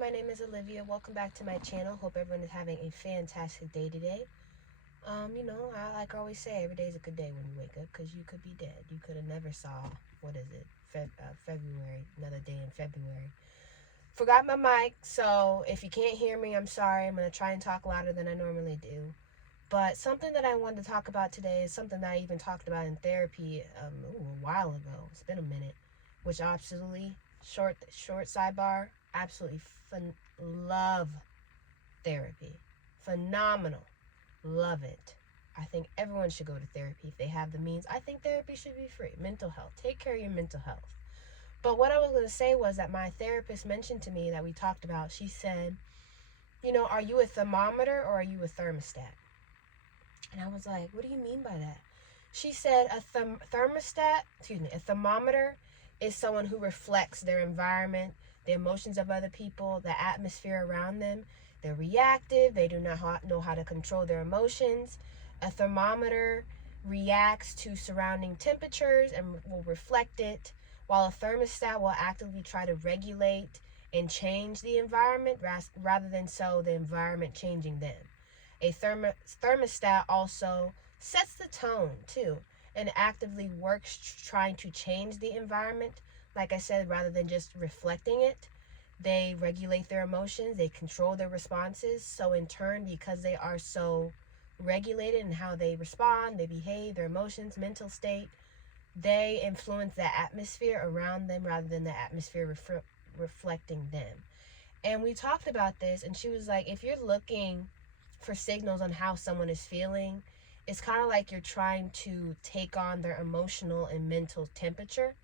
my name is Olivia. Welcome back to my channel. Hope everyone is having a fantastic day today. Like I always say, every day is a good day when you wake up because you could be dead. You could have never saw, February, another day in February. Forgot my mic, so if you can't hear me, I'm sorry. I'm going to try and talk louder than I normally do. But something that I wanted to talk about today is something that I even talked about in therapy a while ago. It's been a minute, which absolutely, short sidebar, absolutely love therapy. Phenomenal. Love it. I think everyone should go to therapy if they have the means. I think therapy should be free. Mental health. Take care of your mental health. But what I was going to say was that my therapist mentioned to me that we talked about, she said, are you a thermometer or are you a thermostat? And I was like, what do you mean by that? She said a thermometer is someone who reflects their environment, the emotions of other people, the atmosphere around them. They're reactive. They do not know how to control their emotions. A thermometer reacts to surrounding temperatures and will reflect it, while a thermostat will actively try to regulate and change the environment rather than the environment changing them. A thermostat also sets the tone too and actively works trying to change the environment, like I said, rather than just reflecting it. They regulate their emotions, they control their responses. So in turn, because they are so regulated in how they respond, they behave, their emotions, mental state, they influence the atmosphere around them rather than the atmosphere reflecting them. And we talked about this, and she was like, if you're looking for signals on how someone is feeling, it's kind of like you're trying to take on their emotional and mental temperature,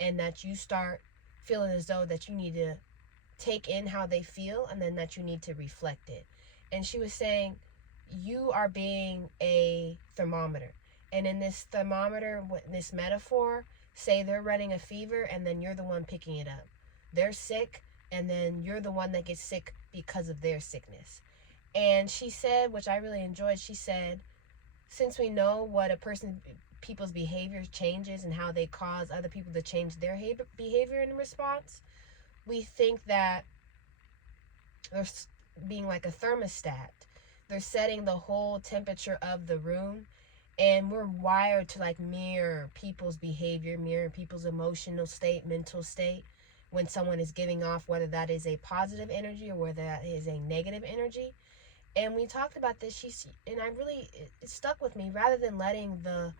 and that you start feeling as though that you need to take in how they feel and then that you need to reflect it. And she was saying, you are being a thermometer. And in this thermometer, this metaphor, say they're running a fever and then you're the one picking it up. They're sick and then you're the one that gets sick because of their sickness. And she said, which I really enjoyed, she said, since we know what people's behavior changes and how they cause other people to change their behavior in response, we think that they're being like a thermostat. They're setting the whole temperature of the room, and we're wired to like mirror people's behavior, mirror people's emotional state, mental state, when someone is giving off, whether that is a positive energy or whether that is a negative energy. And we talked about this, it stuck with me. Rather than letting the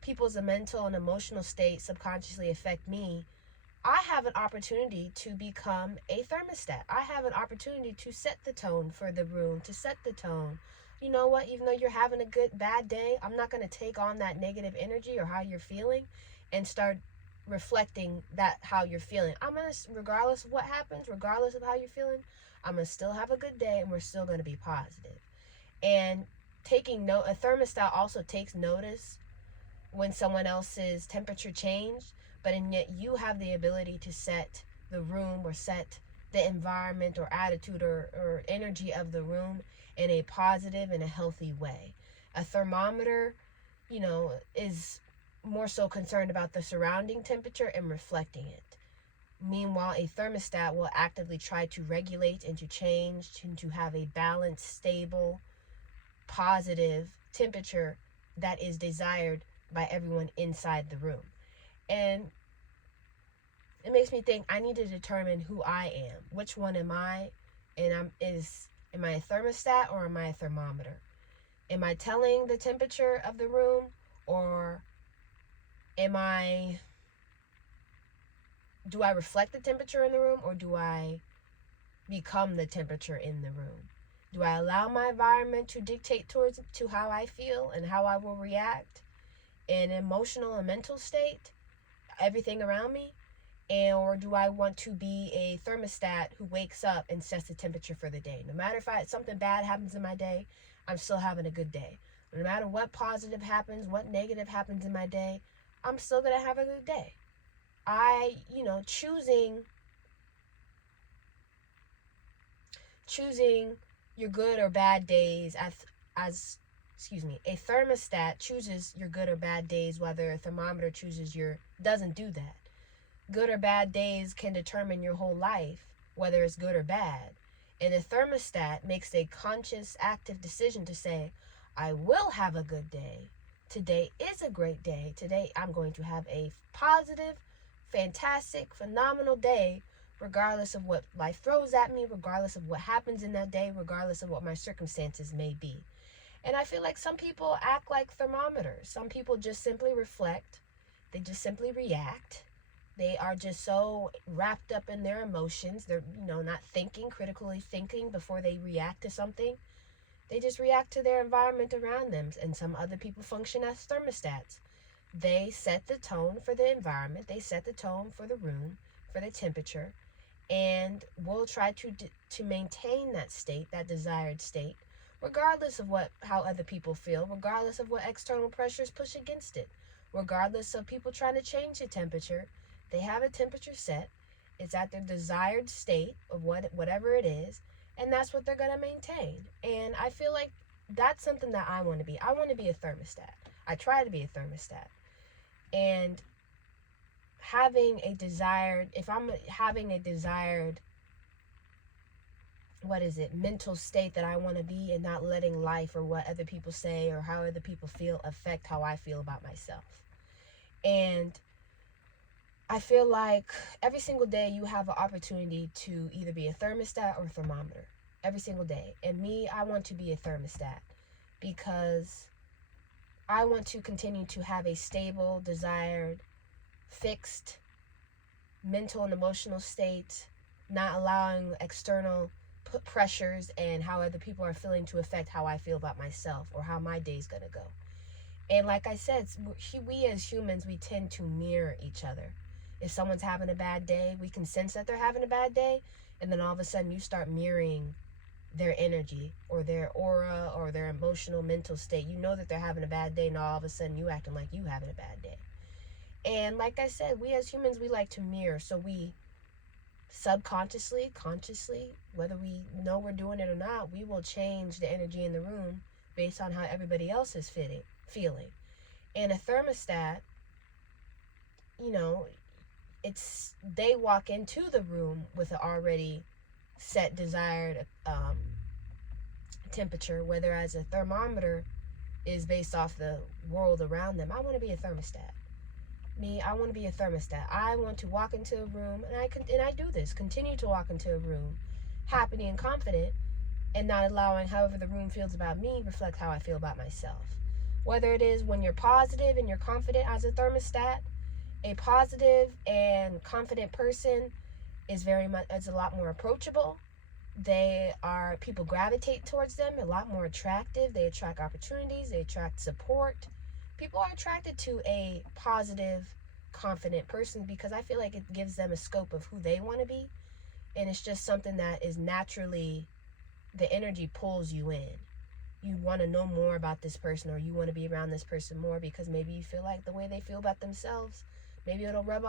people's mental and emotional state subconsciously affect me, I have an opportunity to become a thermostat. I have an opportunity to set the tone for the room, to set the tone. You know what? Even though you're having a bad day, I'm not going to take on that negative energy or how you're feeling and start reflecting that how you're feeling. I'm going to, regardless of what happens, regardless of how you're feeling, I'm going to still have a good day and we're still going to be positive. And a thermostat also takes notice when someone else's temperature changed, but and yet you have the ability to set the room or set the environment or attitude or energy of the room in a positive and a healthy way. A thermometer, is more so concerned about the surrounding temperature and reflecting it. Meanwhile, a thermostat will actively try to regulate and to change and to have a balanced, stable, positive temperature that is desired by everyone inside the room. And it makes me think I need to determine who I am. Which one am I? And am I a thermostat or am I a thermometer? Am I telling the temperature of the room, or do I reflect the temperature in the room, or do I become the temperature in the room? Do I allow my environment to dictate to how I feel and how I will react in emotional and mental state, everything around me? Or do I want to be a thermostat who wakes up and sets the temperature for the day? No matter if something bad happens in my day, I'm still having a good day. No matter what positive happens, what negative happens in my day, I'm still going to have a good day. Choosing your good or bad days a thermostat chooses your good or bad days, whether a thermometer doesn't do that. Good or bad days can determine your whole life whether it's good or bad. And a thermostat makes a conscious, active decision to say, I will have a good day. Today is a great day. Today I'm going to have a positive, fantastic, phenomenal day, regardless of what life throws at me, regardless of what happens in that day, regardless of what my circumstances may be. And I feel like some people act like thermometers. Some people just simply reflect, they just simply react. They are just so wrapped up in their emotions. They're, not thinking, critically thinking before they react to something. They just react to their environment around them. And some other people function as thermostats. They set the tone for the environment. They set the tone for the room, for the temperature. And we'll try to maintain that state, that desired state, regardless of how other people feel, regardless of what external pressures push against it, regardless of people trying to change the temperature. They have a temperature set. It's at their desired state of whatever it is, and that's what they're going to maintain. And I feel like that's something that I want to be. I want to be a thermostat. I try to be a thermostat. And if I'm having a desired, mental state that I want to be, and not letting life or what other people say or how other people feel affect how I feel about myself. And I feel like every single day you have an opportunity to either be a thermostat or a thermometer. Every single day. And me, I want to be a thermostat because I want to continue to have a stable, desired, fixed mental and emotional state, not allowing external pressures and how other people are feeling to affect how I feel about myself or how my day's gonna go. And like I said, we as humans, we tend to mirror each other. If someone's having a bad day, we can sense that they're having a bad day, and then all of a sudden you start mirroring their energy or their aura or their emotional mental state. You know that they're having a bad day, and all of a sudden you acting like you having a bad day. And like I said, we as humans, we like to mirror. So we subconsciously, consciously, whether we know we're doing it or not, we will change the energy in the room based on how everybody else is feeling. And a thermostat, they walk into the room with an already set desired temperature, whereas a thermometer is based off the world around them. I want to be a thermostat. I want to be a thermostat. I want to walk into a room, and I do this, continue to walk into a room happy and confident, and not allowing however the room feels about me reflect how I feel about myself. Whether it is when you're positive and you're confident as a thermostat, a positive and confident person is a lot more approachable. People gravitate towards them, a lot more attractive. They attract opportunities, they attract support. People are attracted to a positive, confident person because I feel like it gives them a scope of who they want to be. And it's just something that is naturally, the energy pulls you in. You want to know more about this person, or you want to be around this person more because maybe you feel like the way they feel about themselves, maybe it'll rub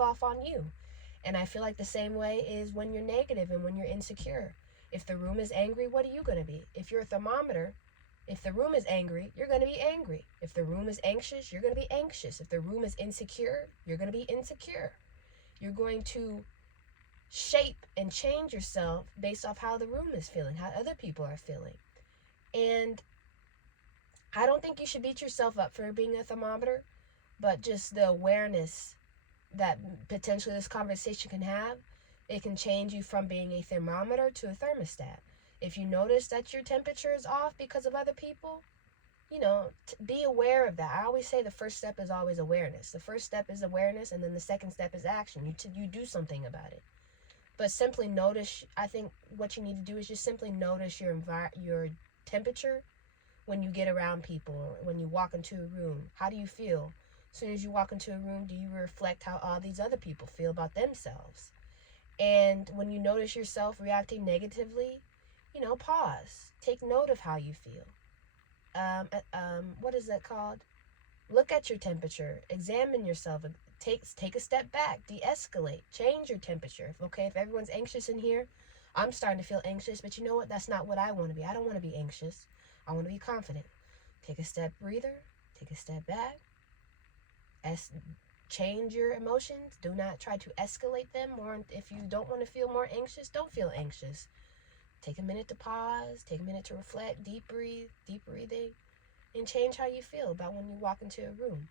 off on you. And I feel like the same way is when you're negative and when you're insecure. If the room is angry, what are you going to be? If you're a thermometer, if the room is angry, you're going to be angry. If the room is anxious, you're going to be anxious. If the room is insecure, you're going to be insecure. You're going to shape and change yourself based off how the room is feeling, how other people are feeling. And I don't think you should beat yourself up for being a thermometer, but just the awareness that potentially this conversation can have, it can change you from being a thermometer to a thermostat. If you notice that your temperature is off because of other people, be aware of that. I always say the first step is always awareness. The first step is awareness, and then the second step is action. You do something about it. But simply notice, I think what you need to do is just simply notice your temperature when you get around people, or when you walk into a room. How do you feel? As soon as you walk into a room, do you reflect how all these other people feel about themselves? And when you notice yourself reacting negatively, pause. Take note of how you feel. What is that called? Look at your temperature. Examine yourself. Take a step back. De-escalate. Change your temperature. Okay, if everyone's anxious in here, I'm starting to feel anxious, but you know what? That's not what I want to be. I don't want to be anxious. I want to be confident. Take a step breather. Take a step back. change your emotions. Do not try to escalate them. Or if you don't want to feel more anxious, don't feel anxious. Take a minute to pause. Take a minute to reflect. Deep breathing, and change how you feel about when you walk into a room.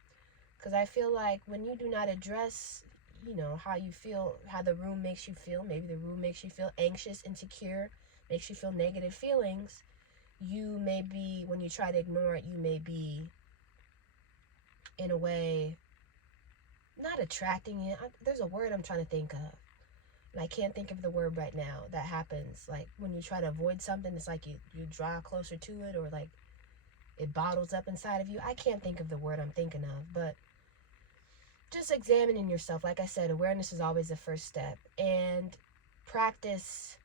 Because I feel like when you do not address, how you feel, how the room makes you feel, maybe the room makes you feel anxious, insecure, makes you feel negative feelings, you may be, when you try to ignore it, you may be, in a way, not attracting it. There's a word I'm trying to think of. And I can't think of the word right now. That happens. Like when you try to avoid something, it's like you draw closer to it, or like it bottles up inside of you. I can't think of the word I'm thinking of, but just examining yourself. Like I said, awareness is always the first step. And practice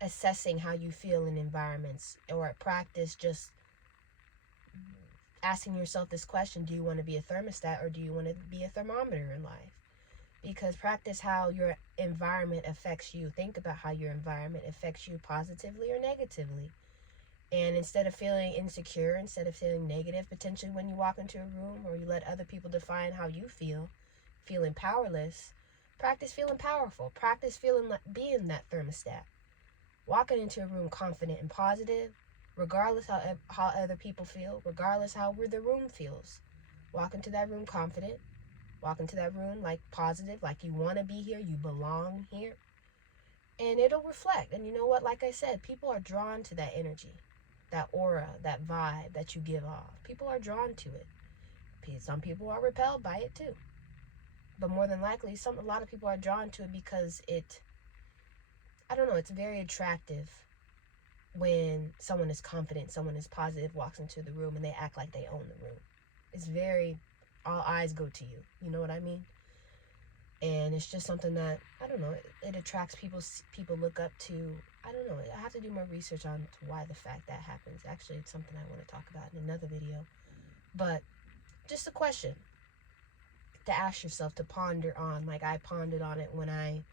assessing how you feel in environments, or practice just asking yourself this question: do you want to be a thermostat, or do you want to be a thermometer in life? Because practice how your environment affects you. Think about how your environment affects you positively or negatively. And instead of feeling insecure, instead of feeling negative potentially when you walk into a room, or you let other people define how you feel, feeling powerless, practice feeling powerful. Practice feeling like being that thermostat. Walking into a room confident and positive, regardless how other people feel, regardless how the room feels. Walk into that room confident. Walk into that room like positive, like you want to be here, you belong here. And it'll reflect. And you know what? Like I said, people are drawn to that energy, that aura, that vibe that you give off. People are drawn to it. Some people are repelled by it too. But more than likely, a lot of people are drawn to it because it's very attractive when someone is confident, someone is positive, walks into the room and they act like they own the room. It's very, all eyes go to you. You know what I mean? And it's just something that, it attracts people look up to. I have to do more research on why the fact that happens. Actually, it's something I want to talk about in another video. But just a question to ask yourself, to ponder on, like I pondered on it when I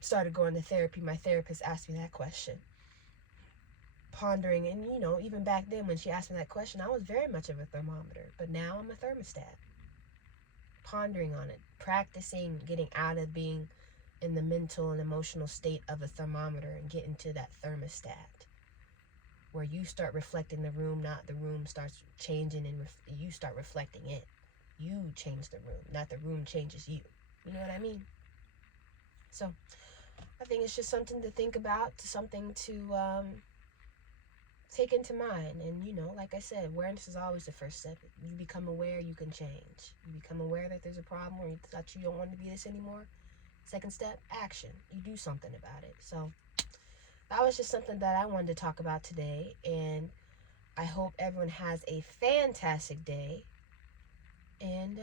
started going to therapy. My therapist asked me that question. Pondering, and even back then when she asked me that question, I was very much of a thermometer, but now I'm a thermostat. Pondering on it, practicing getting out of being in the mental and emotional state of a thermometer and get into that thermostat, where you start reflecting the room, not the room starts changing, and you start reflecting it. You change the room, not the room changes you. You know what I mean? So I think it's just something to think about, something to take into mind. And like I said, awareness is always the first step. You become aware, you can change. You become aware that there's a problem, or that you don't want to be this anymore. Second step, action. You do something about it. So that was just something that I wanted to talk about today, and I hope everyone has a fantastic day. And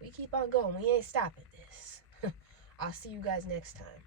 we keep on going. We ain't stopping this. I'll see you guys next time.